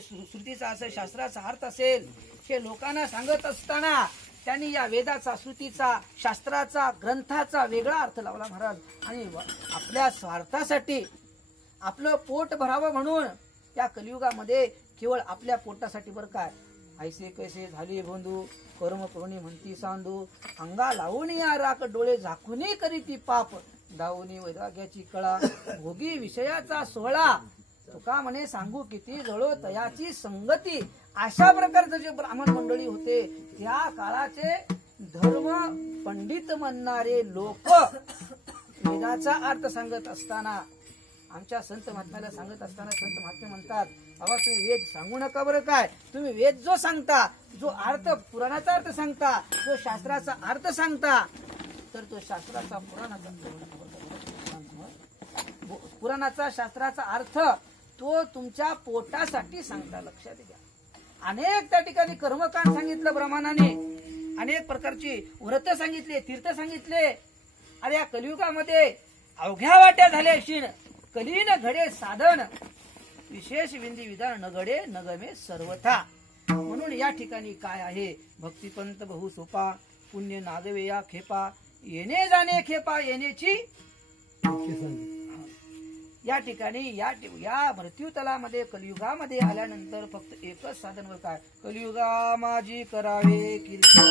श्रुतीचा असेल, शास्त्राचा अर्थ असेल, हे लोकांना सांगत असताना त्यांनी या वेदाचा, श्रुतीचा, शास्त्राचा, ग्रंथाचा वेगळा अर्थ लावला महाराज. आणि आपल्या स्वार्थासाठी, आपलं पोट भरावं म्हणून या कलियुगामध्ये केवळ आपल्या पोटासाठी बरं काय, ऐसे कैसे झाले बंधू, कर्म करुणी म्हणती सांधू, अंगा लावून या राख, डोळे झाकून करीती पाप, दावणी वैराग्याची कळा, भोगी विषयाचा सोहळा, तुका म्हणे सांगू किती जळो तयाची संगती. अशा प्रकारचं जे ब्राह्मण मंडळी होते, त्या काळाचे धर्म पंडित म्हणणारे लोक वेदाचा अर्थ सांगत असताना, आमच्या संत महात्म्याला सांगत असताना संत महात्मे म्हणतात, बाबा तुम्ही वेद सांगू नका बरं काय, तुम्ही वेद जो सांगता, जो अर्थ पुराणाचा अर्थ सांगता, जो शास्त्राचा अर्थ सांगता, तर तो शास्त्राचा पुराणाचा शास्त्राचा अर्थ तो तुमच्या पोटासाठी सांगता. लक्षात घ्या. अनेक त्या ठिकाणी कर्मकांड सांगितलं ब्रह्मांडाने, अनेक प्रकारची व्रत सांगितले, तीर्थ सांगितले. अरे या कलियुगामध्ये अवघ्या वाट्या झाल्या अशी कलीन घडे साधन, विशेष विंदी विधान न घडे न गमे सर्वथा. म्हणून या ठिकाणी काय आहे, भक्तिपंत बहु सोपा, पुण्य नागवे या खेपा, येणे जाणे खेपा येण्याची. या ठिकाणी या मृत्यूतलामध्ये कलियुगामध्ये आल्यानंतर फक्त एकच साधन वर काय, कलियुगा माझी करावे कीर्तन.